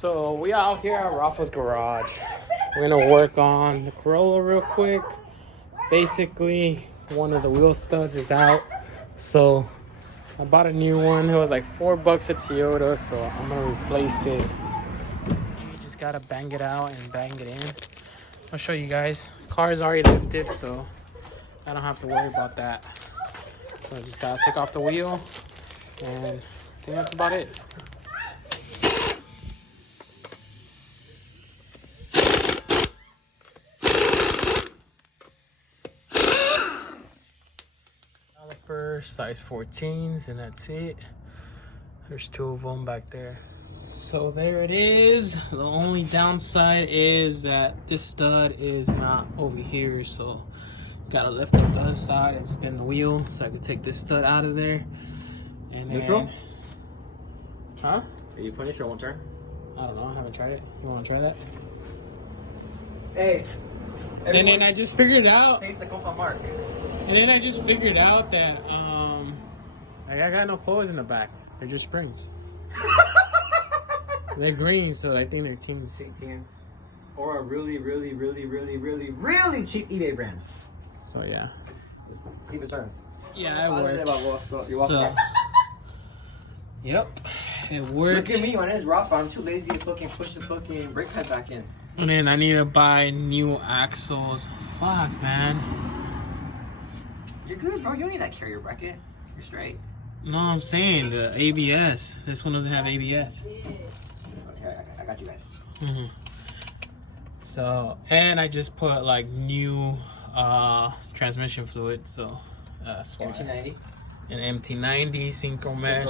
So we out here at Rafa's garage. We're gonna work on the Corolla real quick. Basically, one of the wheel studs is out, so I bought a new one. It was like $4 at Toyota, so I'm gonna replace it. You just gotta bang it out and bang it in. I'll show you guys. Car is already lifted, so I don't have to worry about that. So I just gotta take off the wheel, and I think that's about it. Size 14s, and that's it. There's 2 of them back there. So there it is. The only downside is that this stud is not over here, so gotta lift up the other side and spin the wheel so I can take this stud out of there. And then, neutral? Huh? Are you putting it or won't turn? I don't know. I haven't tried it. You want to try that? Hey. And then I just figured out. Take the compa mark. And then I just figured out that I got no coils in the back. They're just springs. They're green, so I think they're teams. Or a really cheap eBay brand. So yeah. Let's see if it turns. Yeah, it worked. You're welcome. Yep, it worked. Look at me, my name is Rafa. I'm too lazy to fucking push the fucking brake pad back in. And then I need to buy new axles. Fuck, man. You're good, bro. You don't need that carrier bracket. You're straight. No, I'm saying the ABS. This one doesn't have ABS. Okay, I got you guys. Mm-hmm. So, and I just put like new transmission fluid, so that's why. MT90. An MT90 synchro mesh.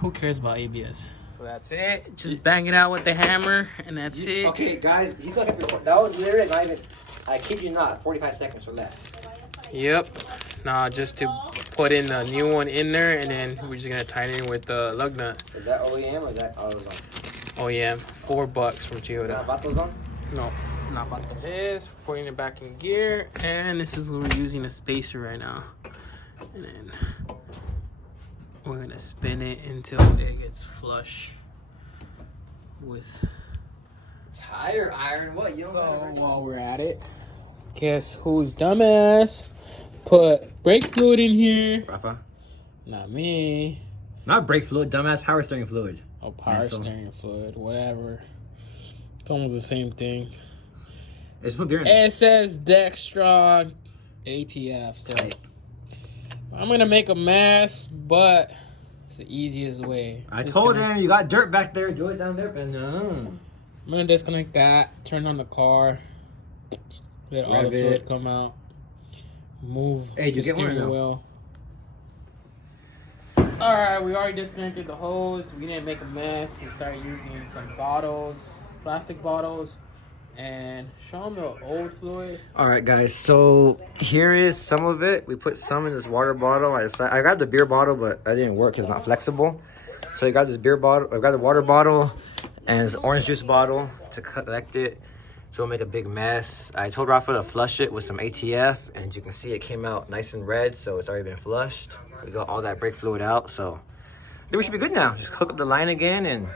Who cares about ABS? So that's it. Just bang it out with the hammer, and that's it. Okay, guys, you got that was literally not even. I kid you not, 45 seconds or less. Yep. Now just to put in the new one in there, and then we're just gonna tighten it with the lug nut. Is that OEM or is that AutoZone? OEM, $4 from Toyota. Not AutoZone? No, not about this. Putting it back in gear, and this is what we're using a spacer right now. And then we're gonna spin it until it gets flush with tire iron. What? You don't know. While we're at it, guess who's dumbass put brake fluid in here? Rafa. Not me. Not brake fluid, dumbass. Power steering fluid. Oh, power steering fluid, whatever. It's almost the same thing. It's put beer in there. It says Dextron ATF, so I'm gonna make a mess, but it's the easiest way. I told him you got dirt back there. Do it down there, but no. I'm gonna disconnect that, turn on the car, let all the fluid come out, move the steering wheel. Alright, we already disconnected the hose. We didn't make a mess. We started using some bottles, plastic bottles, and show them the old fluid. Alright guys, so here is some of it. We put some in this water bottle. I grabbed the beer bottle, but that didn't work because it's not flexible. So I got this beer bottle, I got the water bottle and this orange juice bottle to collect it. So we'll make a big mess. I told Rafa to flush it with some ATF, and as you can see it came out nice and red, so it's already been flushed. We got all that brake fluid out, so I think we should be good now. Just hook up the line again and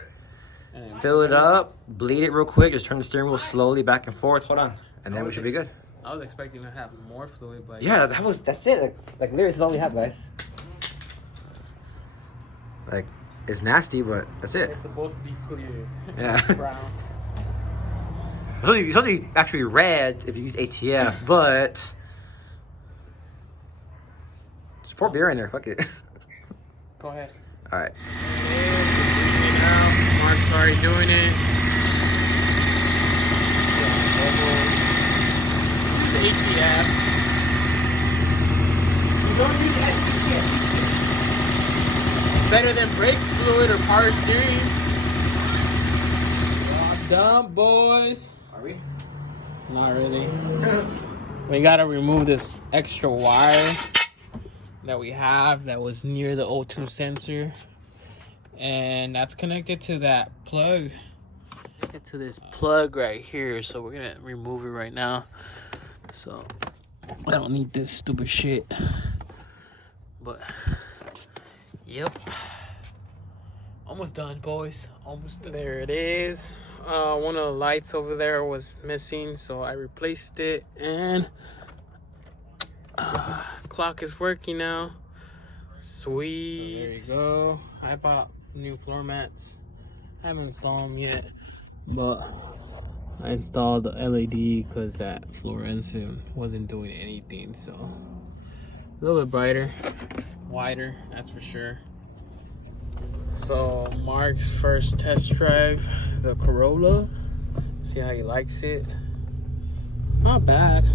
fill it up, bleed it real quick, just turn the steering wheel slowly back and forth. Hold on. And then we should be good. I was expecting to have more fluid, but yeah, that's it. Like literally this is all we have, guys. Like it's nasty, but that's it. It's supposed to be clear. Yeah. Brown. It's supposed to be actually red if you use ATF, but just pour beer in there, fuck it. Go ahead. Alright. Mark's already doing it. Use ATF. You don't need ATF. Better than brake fluid or power steering. All done, boys. Are we? Not really. We gotta remove this extra wire that we have that was near the O2 sensor, and that's connected to that plug, connected to this plug right here. So we're gonna remove it right now, so I don't need this stupid shit. But yep, Almost done, boys. Almost done. There it is. One of the lights over there was missing, so I replaced it, and clock is working now. Sweet. So there you go. I bought new floor mats. I haven't installed them yet, but I installed the LED because that fluorescent wasn't doing anything. So a little bit brighter, wider, that's for sure. So Mark's first test drive, the Corolla. See how he likes it. It's not bad.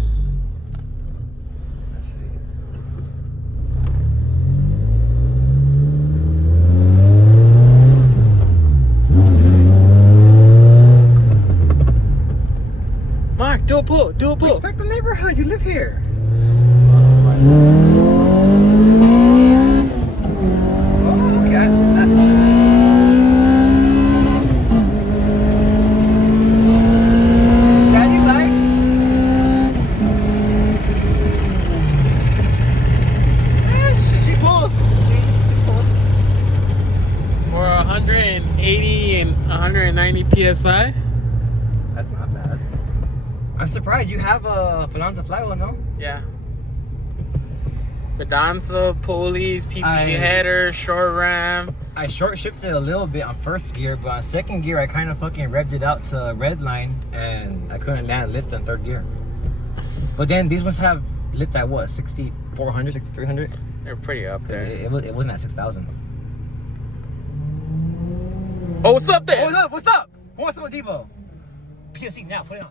Let's see. Mark, do a pull, do a pull. Respect the neighborhood, you live here. For 180 and 190 PSI. That's not bad. I'm surprised you have a Finanza flywheel, no? Yeah. Fidanza, pulleys, PPD header, short ram. I short shifted a little bit on first gear, but on second gear I kind of fucking revved it out to red line and I couldn't land lift on third gear. But then these ones have lift at what, 6,400, 6,300? They're pretty up there. It wasn't at 6,000. Oh, what's up there? What's up? What's up? Who wants some Devo? PFC now, put it on.